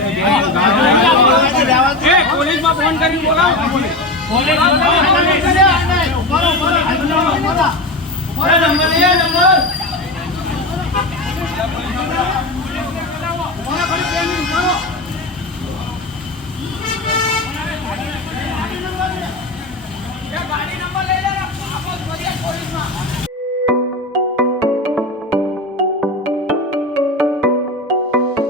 બોલાવો